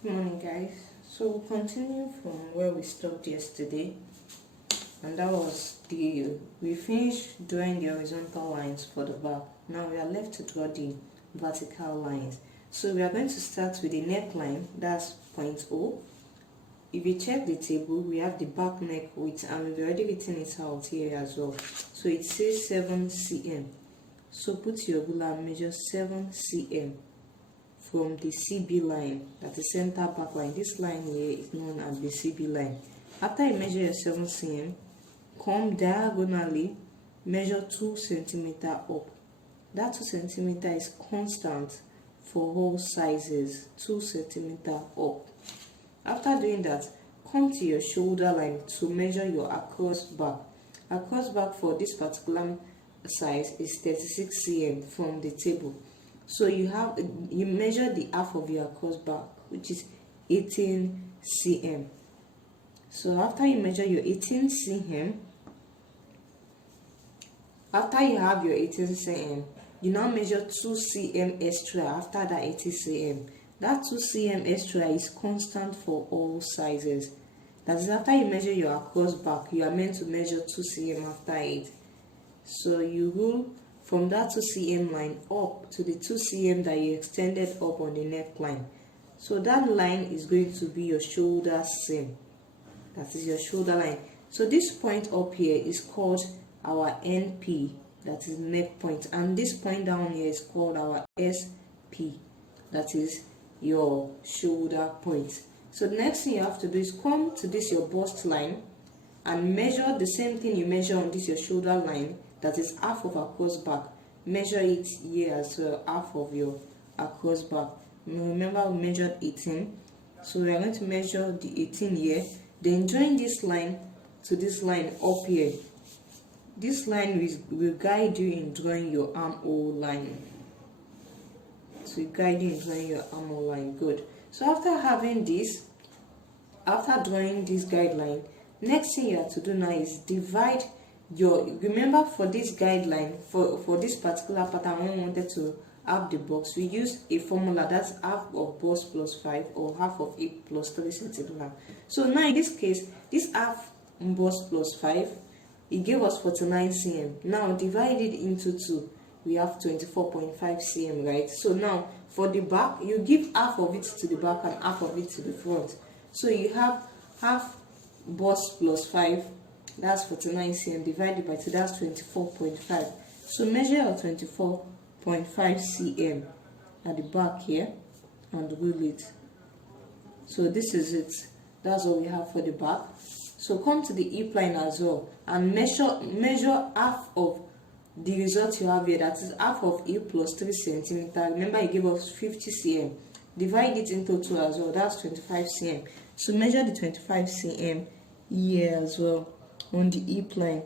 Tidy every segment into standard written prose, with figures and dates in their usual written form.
Good morning, guys. So we'll continue from where we stopped yesterday, and that was we finished drawing the horizontal lines for the back. Now we are left to draw the vertical lines. So we are going to start with the neckline, that's point O. If you check the table, we have the back neck width, and we've already written it out here as well. So it says 7 cm. So put your ruler and measure 7 cm from the CB line, that is center back line. This line here is known as the CB line. After you measure your 7 cm, come diagonally, measure 2 cm up. That 2 cm is constant for all sizes, 2 cm up. After doing that, come to your shoulder line to measure your across back. Across back for this particular size is 36 cm from the table. So you measure the half of your across back, which is 18 cm. So after you measure your 18 cm, after you have your 18 cm, you now measure 2 cm extra after that 80 cm. That 2 cm extra is constant for all sizes. That is, after you measure your across back, you are meant to measure 2 cm after it. So you rule from that 2 cm line up to the 2 cm that you extended up on the neckline. So that line is going to be your shoulder seam. That is your shoulder line. So this point up here is called our NP, that is neck point, and this point down here is called our SP, that is your shoulder point. So the next thing you have to do is come to this your bust line and measure the same thing you measure on this your shoulder line, that is half of across back. Measure it here as well, half of your across back. Remember we measured 18, so we are going to measure the 18 here, then join this line to this line up here. This line will guide you in drawing your armhole line. So guide you in drawing your armhole line. Good. So after having this, after drawing this guideline, next thing you have to do now is divide your, remember for this guideline, for this particular pattern, when we wanted to have the box, we use a formula that's half of bust plus 5 or half of it plus 3 cm. So now in this case, this half bust plus 5, it gave us 49 cm. Now divide it into 2, we have 24.5 cm, right? So now for the back, you give half of it to the back and half of it to the front. So you have half bust plus 5, that's 49 cm, divided by 2, that's 24.5. So measure your 24.5 cm at the back here and rule it. So this is it. That's all we have for the back. So come to the hip line as well and measure half of the result you have here, that is half of hip plus 3 cm. Remember, it gave us 50 cm. Divide it into 2 as well, that's 25 cm. So measure the 25 cm here as well on the hip line.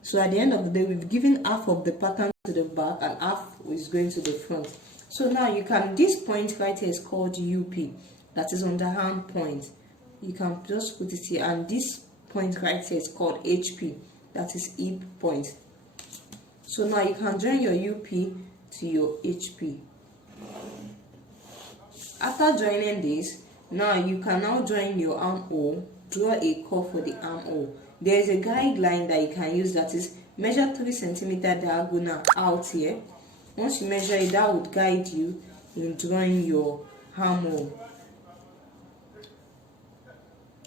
So at the end of the day, we've given half of the pattern to the back and half is going to the front. So now you can, this point right here is called UP, that is on the arm point. You can just put it here, and this point right here is called HP, that is hip point. So now you can join your UP to your HP. After joining this, now you can now join your armhole, draw a curve for the armhole. There is a guideline that you can use, that is measure 3 cm diagonal out here. Once you measure it, that would guide you in drawing your armhole.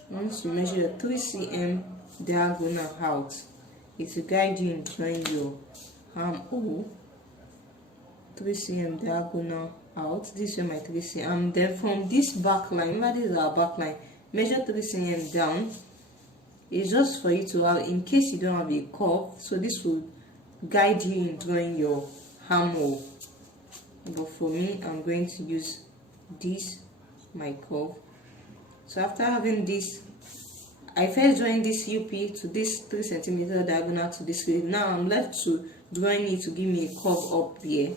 Once you measure 3 cm diagonal out, it will guide you in drawing your armhole. 3 cm diagonal out. This is my 3 cm. And then from this back line, remember this is our back line, measure 3 cm down. It's just for you to have, in case you don't have a curve, so this will guide you in drawing your armhole. But for me, I'm going to use this, my curve. So after having this, I first join this UP to this 3 cm diagonal to this way. Now I'm left to drawing it to give me a curve up here.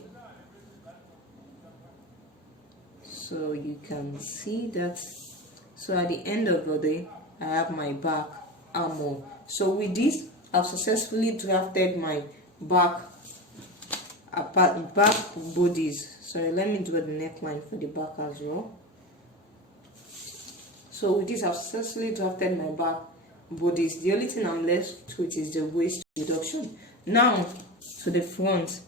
So you can see that. So at the end of the day, I have my back armhole. So with this, I've successfully drafted my back bodies. Sorry, let me draw the neckline for the back as well. So with this, I've successfully drafted my back bodies. The only thing I'm left with is the waist reduction. Now to the front.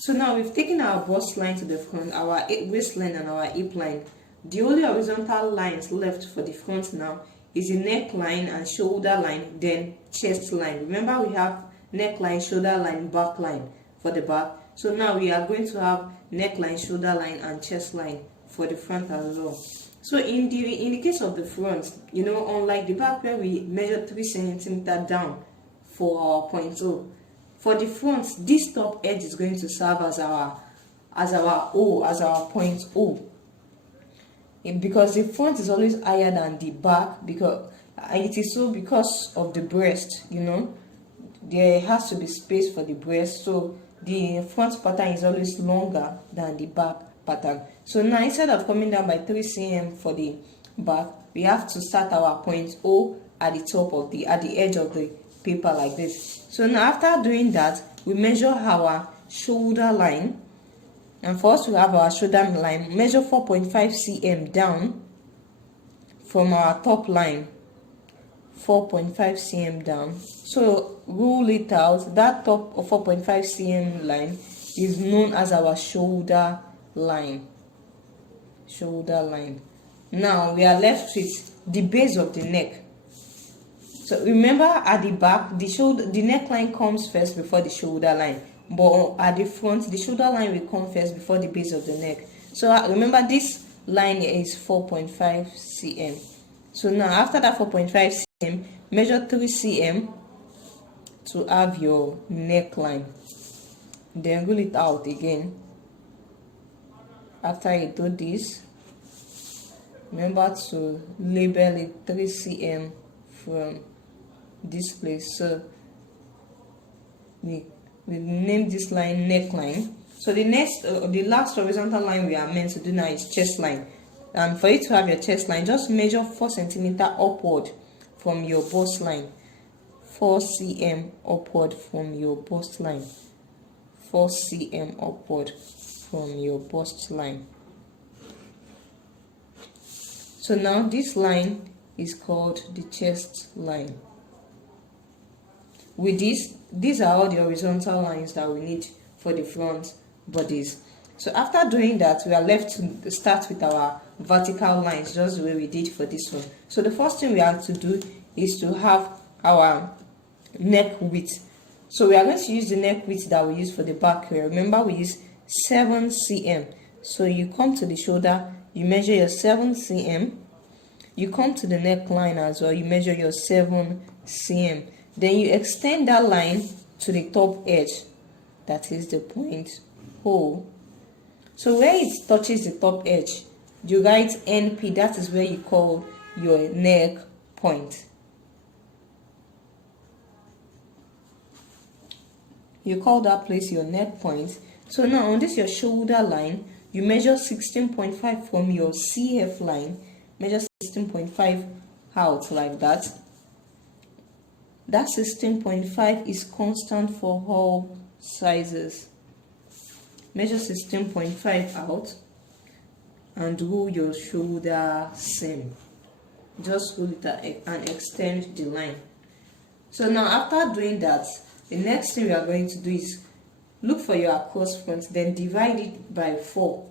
So now we've taken our bust line to the front, our waistline and our hip line. The only horizontal lines left for the front now is the neckline and shoulder line, then chest line. Remember, we have neckline, shoulder line, back line for the back. So now we are going to have neckline, shoulder line and chest line for the front as well. So in the case of the front, you know, unlike the back where we measure 3 cm down for our point O, for the front, this top edge is going to serve as our point O. Because the front is always higher than the back, because it is so because of the breast, you know, there has to be space for the breast, so the front pattern is always longer than the back pattern. So now instead of coming down by 3 cm for the back, we have to start our point O at the edge of the paper like this. So now after doing that, we measure our shoulder line. And for us to have our shoulder line, measure 4.5 cm down from our top line. 4.5 cm down. So rule it out. That top of 4.5 cm line is known as our shoulder line. Shoulder line. Now we are left with the base of the neck. So remember, at the back, the neckline comes first before the shoulder line. But at the front, the shoulder line will come first before the base of the neck. So remember, this line is 4.5 cm. So now after that 4.5 cm, measure 3 cm to have your neckline. Then rule it out again. After you do this, remember to label it 3 cm from this place. So we name this line neckline. So the last horizontal line we are meant to do now is chest line. And for you to have your chest line, just measure 4 cm upward from your bust line. 4 cm upward from your bust line. 4 cm upward from your bust line. So now this line is called the chest line. With this, these are all the horizontal lines that we need for the front bodies. So after doing that, we are left to start with our vertical lines, just the way we did for this one. So the first thing we have to do is to have our neck width. So we are going to use the neck width that we use for the back here. Remember, we use 7 cm. So you come to the shoulder, you measure your 7 cm. You come to the neckline as well, you measure your 7 cm. Then you extend that line to the top edge, that is the point O. So where it touches the top edge, you write NP, that is where you call your neck point. You call that place your neck point. So now on this your shoulder line, you measure 16.5 from your CF line, measure 16.5 out like that. That 16.5 is constant for all sizes. Measure 16.5 out and rule your shoulder seam. Just rule it and extend the line. So now after doing that, the next thing we are going to do is look for your across front, then divide it by 4.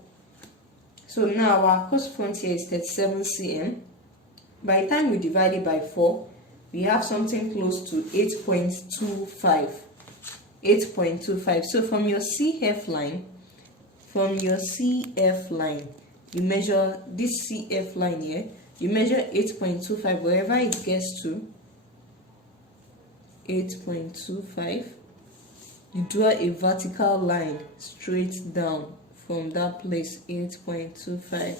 So now our across front here is 37 cm. By the time we divide it by 4, we have something close to 8.25. 8.25. So from your CF line, you measure this CF line here, you measure 8.25, wherever it gets to 8.25, you draw a vertical line straight down from that place, 8.25.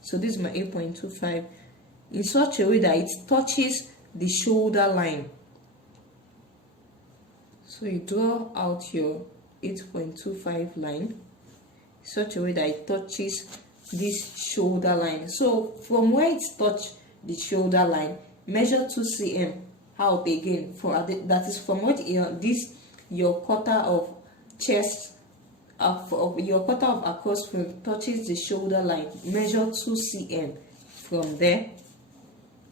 So this is my 8.25, in such a way that it touches the shoulder line. So you draw out your 8.25 line in such a way that it touches this shoulder line. So from where it touches the shoulder line, measure 2 cm out again. That is from what your quarter of chest, your quarter of across front touches the shoulder line. Measure 2 cm from there,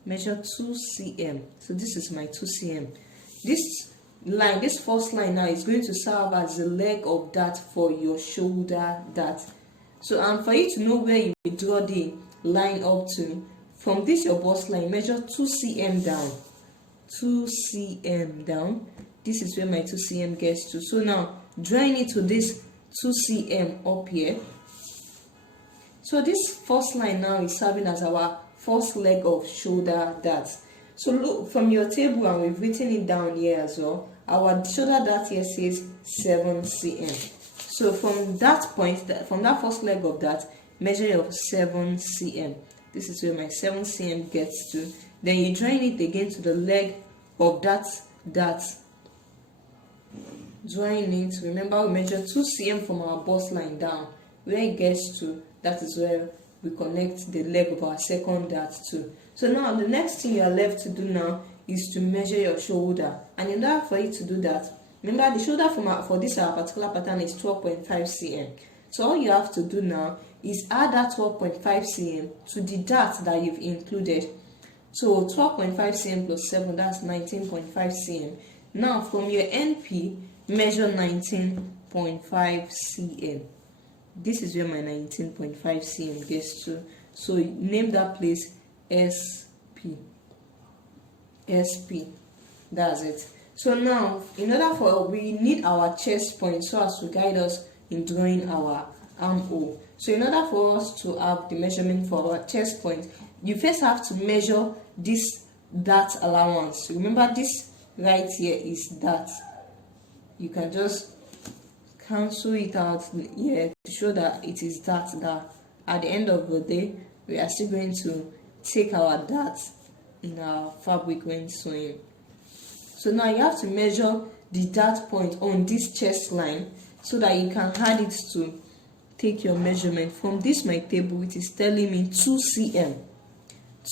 measure 2 cm. So this is my 2 cm. This line, this first line now, is going to serve as the leg of dart for your shoulder dart. So for you to know where you will draw the line up to, from this your bust line, measure 2 cm down. 2 cm down. This is where my 2 cm gets to. So now drawing it to this 2 cm up here. So this first line now is serving as our first leg of shoulder darts. So look from your table, and we've written it down here as well. Our shoulder dart here says 7 cm. So from that point, from that first leg of dart, measure of 7 cm. This is where my 7 cm gets to. Then you join it again to the leg of that dart. Join it. Remember, we measure 2 cm from our bust line down. Where it gets to, that is where we connect the leg of our second dart to. So now the next thing you are left to do now is to measure your shoulder. And in order for you to do that, remember the shoulder for this our particular pattern is 12.5 cm. So all you have to do now is add that 12.5 cm to the dart that you've included. So 12.5 cm plus 7, that's 19.5 cm. Now from your NP, measure 19.5 cm. This is where my 19.5 cm gets to. So name that place SP. SP. That's it. So now, in order for, we need our chest point so as to guide us in drawing our armhole. So in order for us to have the measurement for our chest point, you first have to measure this dart allowance. Remember, this right here is dart. You can just cancel it out here to show that it is dart, that at the end of the day we are still going to take our dart in our fabric when sewing. So now you have to measure the dart point on this chest line so that you can add it to take your measurement. From this my table, it is telling me 2 cm.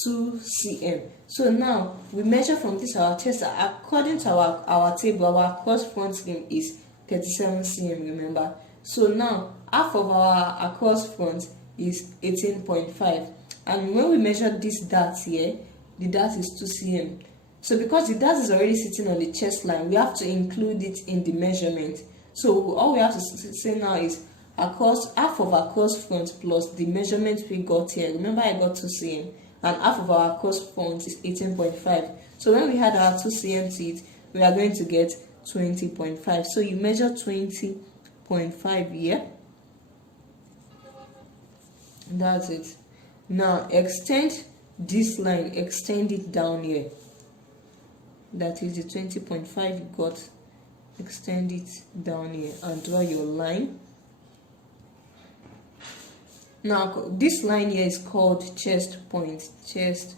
2 cm. So now we measure from this our chest. According to our table, our across front seam is 37 cm, remember. So now half of our across front is 18.5, and when we measure this dart here, the dart is 2 cm. So because the dart is already sitting on the chest line, we have to include it in the measurement. So all we have to say now is across, half of our across front plus the measurement we got here. Remember, I got 2 cm, and half of our across front is 18.5. So when we add our 2 cm to it, we are going to get 20.5. So you measure 20.5 here. That's it. Now extend this line, extend it down here. That is the 20.5 you got. Extend it down here and draw your line. Now this line here is called chest point. Chest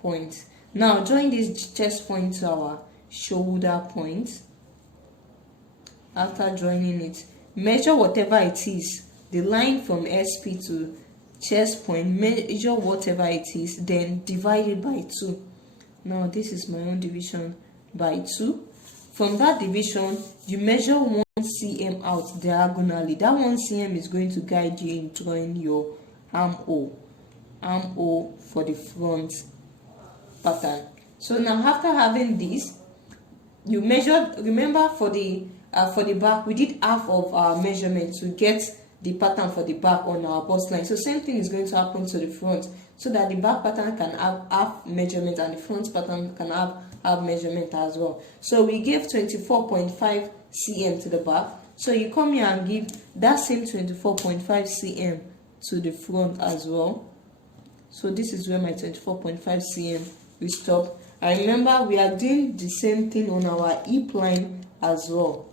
point. Now join this chest point to our shoulder point. After joining it, measure whatever it is, the line from SP to chest point, measure whatever it is, then divide it by 2. Now this is my own division by 2. From that division, you measure 1 cm out diagonally. That 1 cm is going to guide you in drawing your armhole for the front pattern. So now after having this, you measure. Remember, for the back, we did half of our measurement to get the pattern for the back on our bust line. So same thing is going to happen to the front, so that the back pattern can have half measurement and the front pattern can have half measurement as well. So we gave 24.5 cm to the back. So you come here and give that same 24.5 cm to the front as well. So this is where my 24.5 cm will stop. And remember, we are doing the same thing on our hip line as well.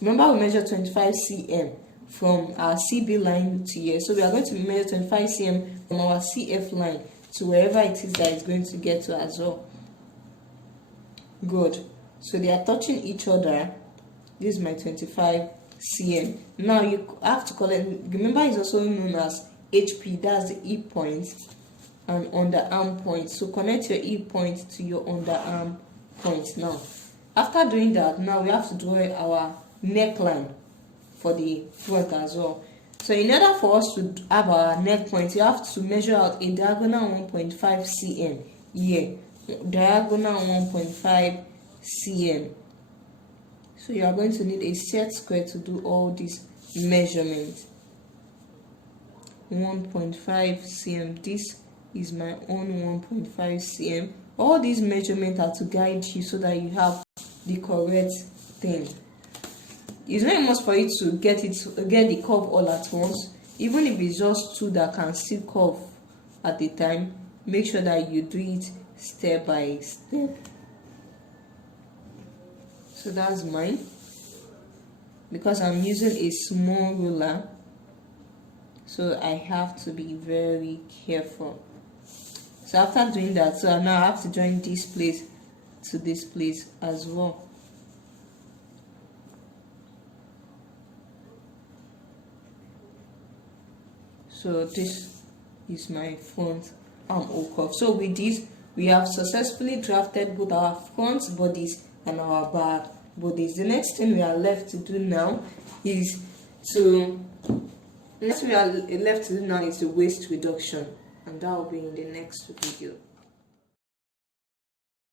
Remember, we measure 25 cm from our CB line to here. So we are going to measure 25 cm from our CF line to wherever it is that it's going to get to as well. Good. So they are touching each other. This is my 25 cm. Now you have to collect. Remember, it's also known as HP. That's the hip point and underarm point. So connect your hip point to your underarm point. Now, after doing that, now we have to draw our neckline for the front as well. So in order for us to have our neck point, you have to measure out a diagonal 1.5 cm here, diagonal 1.5 cm. So you are going to need a set square to do all these measurements. 1.5 cm. This is my own 1.5 cm. All these measurements are to guide you so that you have the correct thing. It's very much for you to get the curve all at once. Even if it's just two that can still curve at a time, make sure that you do it step by step. So that's mine. Because I'm using a small ruler, so I have to be very careful. So after doing that, so now I have to join this place to this place as well. So this is my front armhole curve. So with this, we have successfully drafted both our front bodies and our back bodies. The next thing we are left to do now is the waist reduction, and that will be in the next video.